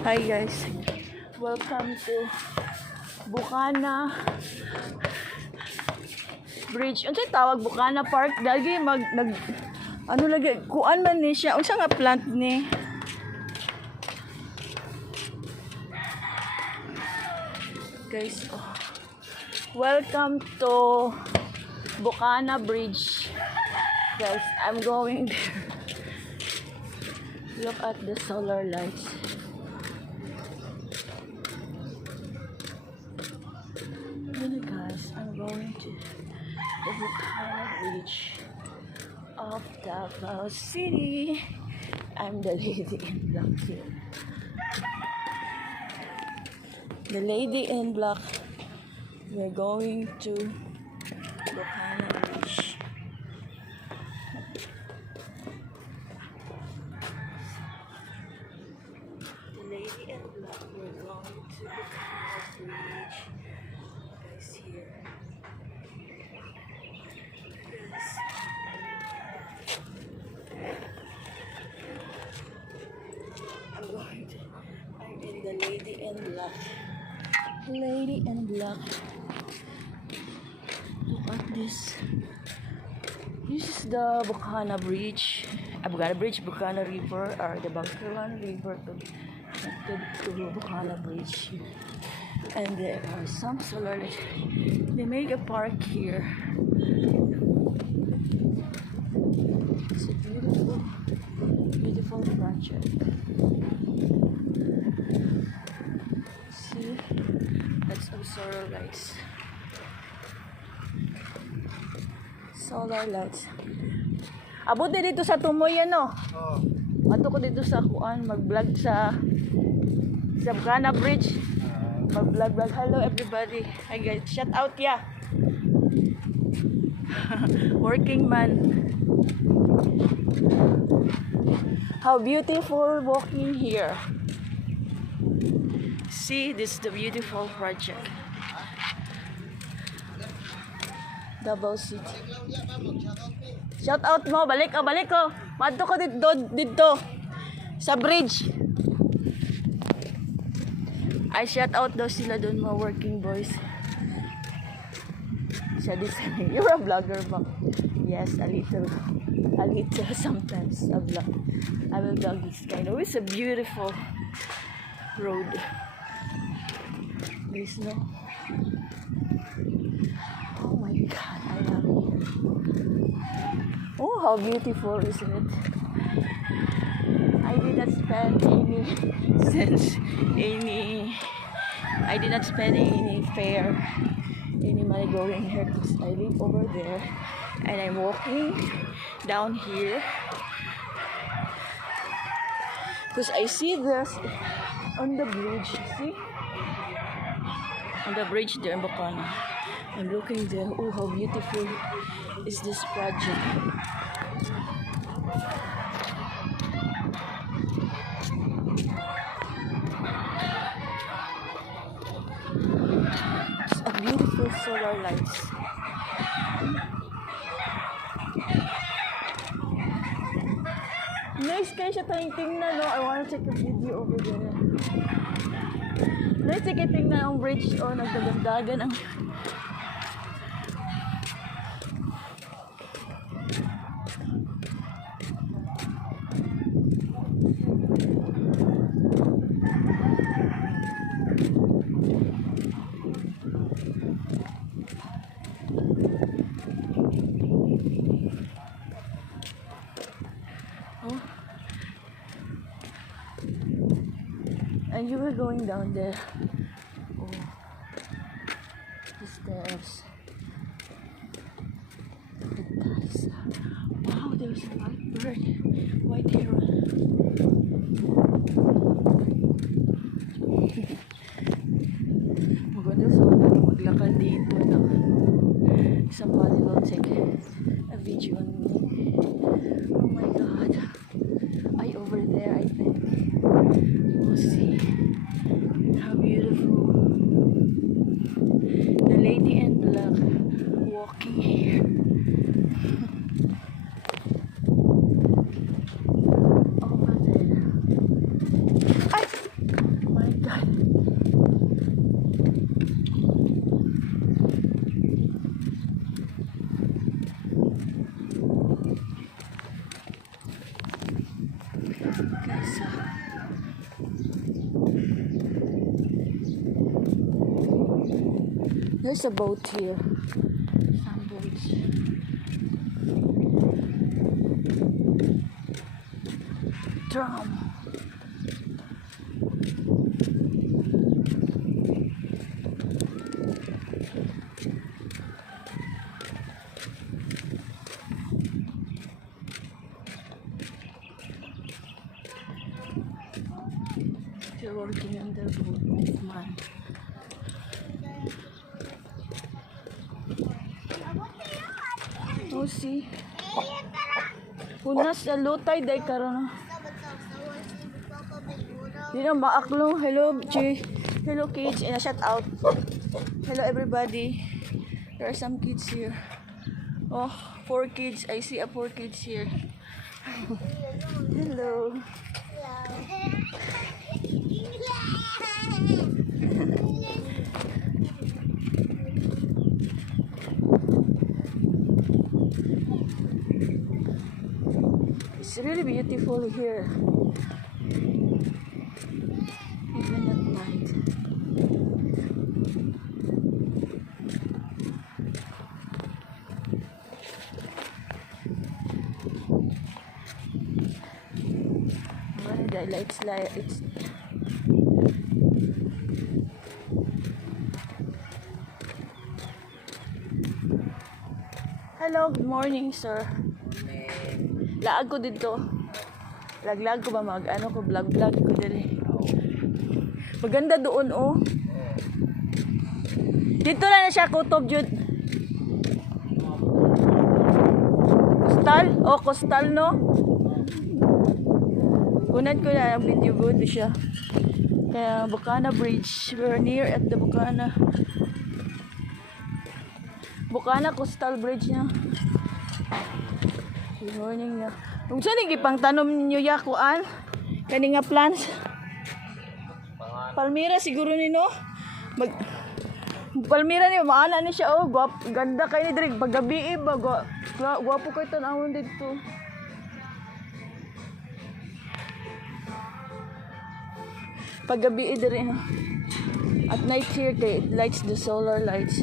Hi guys, welcome to Bukana Bridge. Unsa tawag Bukana Park? Dagi ano lagi kuan man ni siya. Unsa nga plant ni? Guys, welcome to Bukana Bridge. Guys, I'm going there. Look at the solar lights. Really guys, I'm going to the Bukana Bridge of Davao City. I'm the lady in black here. The lady in black. We're going to Bukana Bridge. The lady in black. We're going to Bukana Bridge. Guys, here. Yes. I'm in the lady in black. Lady in black. Look at this. This is the Bukana Bridge. Bukana River, or the Bangkalan River to Bukana Bridge. And there are some solar lights. They make a park here. It's a beautiful project. See, that's some solar lights. Solar lights. Abot din dito sa Tumoy ano? Oo. Ato ko dito sa kuan, mag-vlog sa Bukana Bridge. Mag-vlog. Hello everybody. Hi guys. Shout out ya. Working man. How beautiful walking here. See, this is the beautiful project. Davao City. Shout out mo, balik ko. Madto ko dito sa bridge. I shout out daw sila doon mga working boys. Siya din sa you're a vlogger ba? Yes, a little sometimes a vlog. I will vlog this kind of. It's a beautiful road. There's no. Oh my God, I love it. Oh, how beautiful, isn't it? I did not spend any fare, any money going here because I live over there and I'm walking down here because I see this on the bridge. See? On the bridge there in Bukana. I'm looking there. Oh, how beautiful is this project. It's a beautiful solar lights. Nice kayo siya tayong tingnan, no? I wanna take a video over there. Nice kayo tingnan ang bridge, oh, nagdagandagan ang and you were going down there. Oh, the stairs. Wow, there's a white bird. White heron. Maganda sa maglakad dito. Somebody will take a video on me. Oh my God. Over there, I think. We'll see how beautiful. The lady in black. There's a boat here. Some boats. Tram. They're working on the boat, man. Oh, see. Punas sa lutay day karon. Di na maaklong. Hello, G. Hello, kids. And a shout out. Hello, everybody. There are some kids here. Oh, 4 kids. I see a 4 kids here. Hello. It's really beautiful here. Even at night. Well, the lights like it's hello, good morning, sir. Laag ko dito. Lag ko ba ano ko vlog ko dali. Maganda doon oh. Dito lang na siya kutob jud. Coastal? Oh, coastal no? Kunad ko na ang video good siya. Kaya Bukana Bridge. We're near at the Bukana Coastal Bridge na. Good morning na. Kung saan ipang tanom nyo yakuan? Kani nga plants? Palmira siguro nino. Palmira ni maana ni siya oh. Ganda kay ni diri paggabi ba. Gwapo kay tan-awon dito. Paggabi diri. At night here kay it lights the solar lights.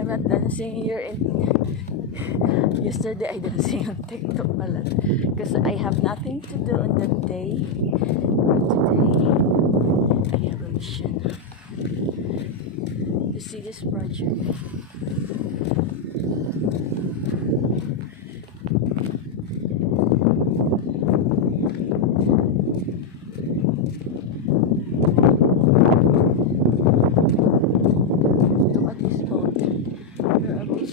I'm not dancing here in yesterday I dancing on TikTok pala because I have nothing to do on that day. Today I have a mission to see this project.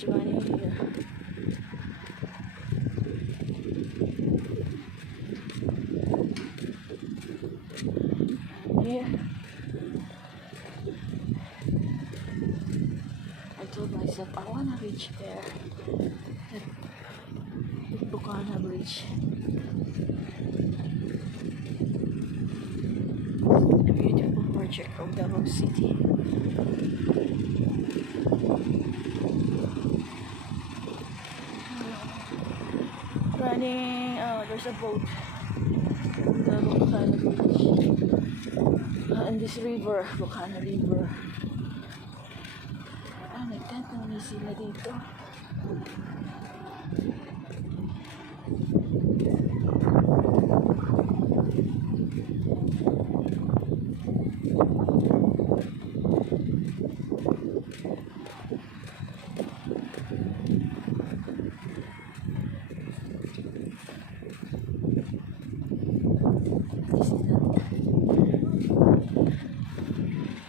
Running here. Here. I told myself I wanna reach there. At Bukana Bridge. A beautiful project of Davao City. Running, there's a boat. The Bukana Bridge. And this river, Bukana River. Nagtent naman sila dito.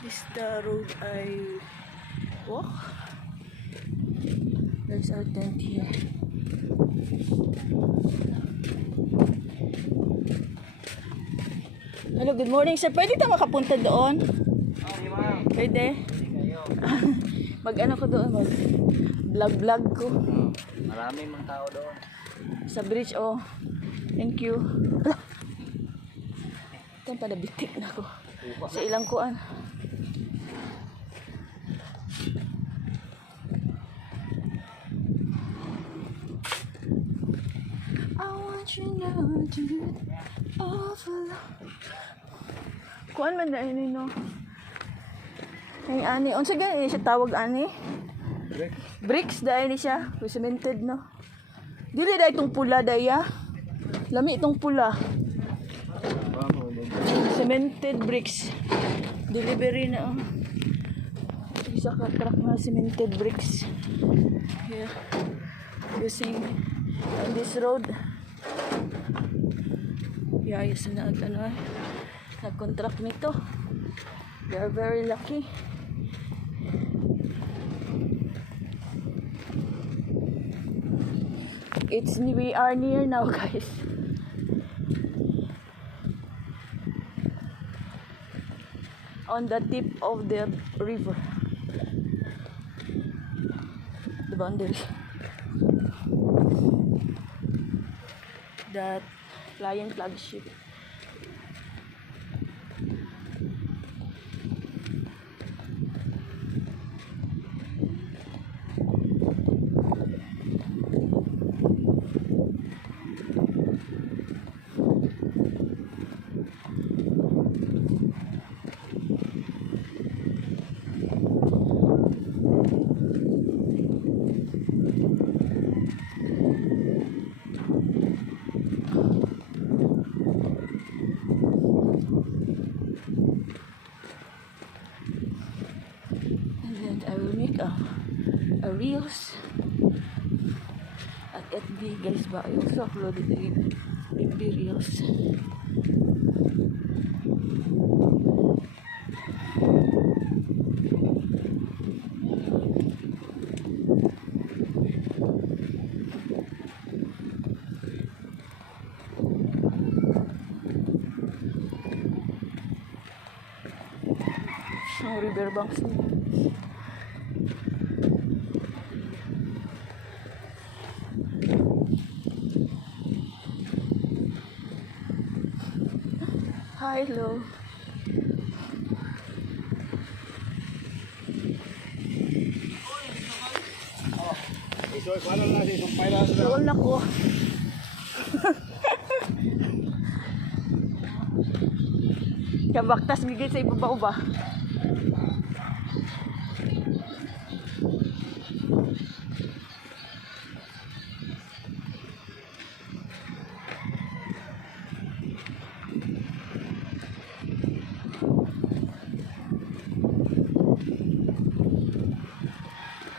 This is the road I walk. There's our tent here. Hello, good morning sir. Pwede tayo makapunta doon? Pwede? Mag-ano ko doon? Mag-vlog ko. Maraming mga tao doon. Sa bridge, oh. Thank you. Ito pa nabitik na ako. Sa ilang kuan. I want you now to overlap. Kuan man na ini no. Ay ani, unsa gani siya tawag ani? Bricks dahil ni siya, cemented no. Dili dai itong pula daya. Lami itong pula. Cemented bricks. Delivery na. Isa ka truck na cemented bricks. Here. Using on this road. Yes, na ano. Nag-contract nito. They are very lucky. We are near now, guys. On the tip of the river. The boundary. That flying flagship. A reels at FB guys ba I also uploaded the FB reels. Ang riverbanks nito. Hi, hello. Doon ako. Kabaktas gigit sa ibabaw ba?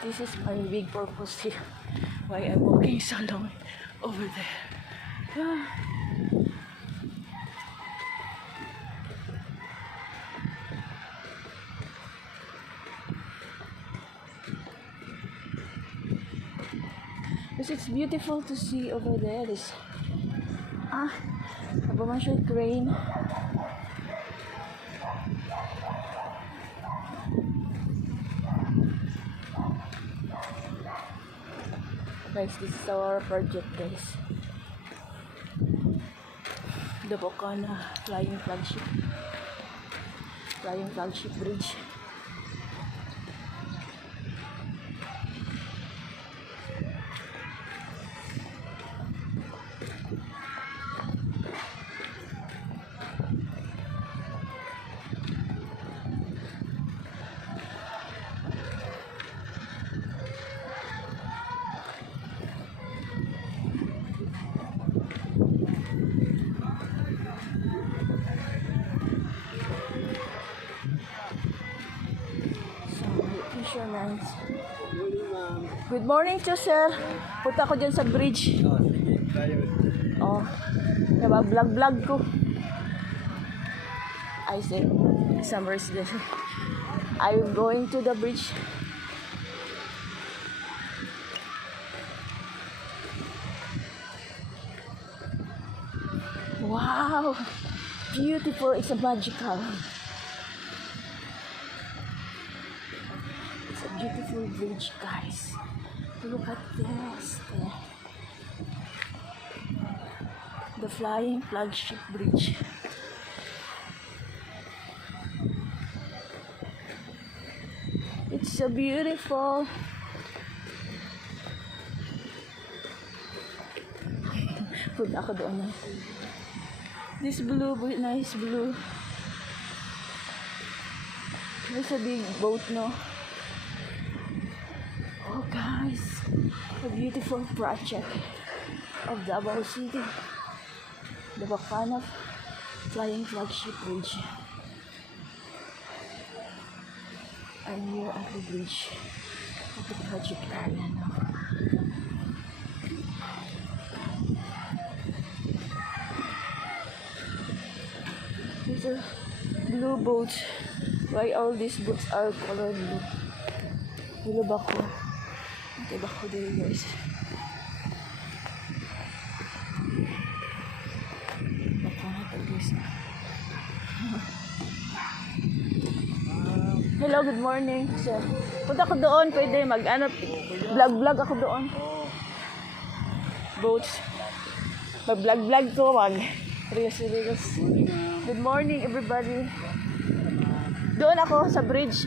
This is my big purpose here. Why I'm walking so long over there. Because it's beautiful to see over there. This Abamashoy crane. Guys, this is our project, guys. The Bocana Flying Flagship Bridge. Good morning to sir. Punta ko dyan sa bridge. Oh, diba? Vlog ko. I say, some residential. I'm going to the bridge. Wow, beautiful. It's a magical. It's a beautiful bridge, guys. Look at this. The flying flagship bridge. It's so beautiful. Punta ako doon na. This blue, nice blue. There's a big boat, no? Oh, guys. A beautiful project of Davao City. The Bacana Flying Flagship Bridge. I'm here at the bridge of the project area now. These are blue boats. Why all these boats are colored blue? Blue bako. Okay, bako there, guys. Bako na ito, guys. Hello, good morning, sir. Punta ko doon, pwede vlog ako doon. Boats. Mag-vlog ko, Rios. Good morning, everybody. Doon ako sa bridge.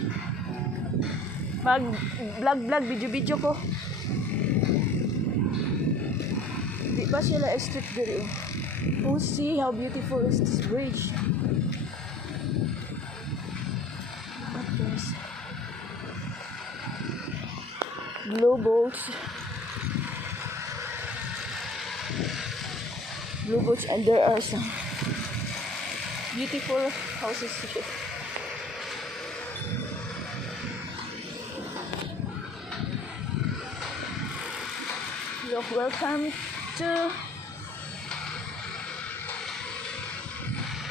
Mag-vlog, video ko. Di ba sila street there? Oh, see how beautiful is this bridge. Look at this. Blue boats. Blue boats, and there are some beautiful houses here. Look, welcome to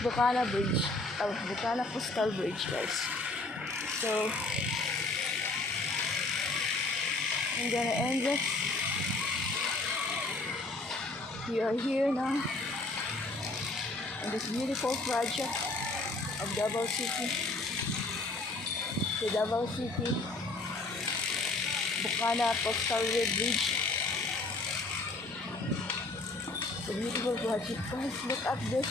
Bacana Bridge. Oh, Bacana Coastal Bridge, guys. So, I'm gonna end this. We are here now in this beautiful project of Davao City. The Davao City Bacana Coastal Bridge. It's a beautiful project, guys. Look at this.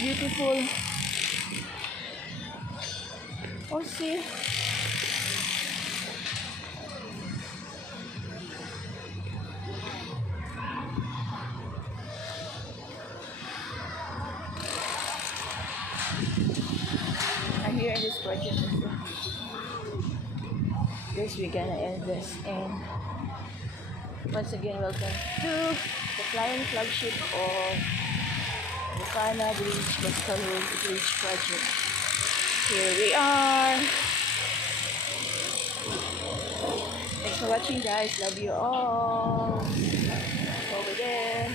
Beautiful. Oh, see. I'm here in this project. Guys, we're gonna end this, and once again, welcome to the flying flagship of Bacana Bridge, Coastal Bridge project. Here we are. Thanks for watching, guys. Love you all. Over there.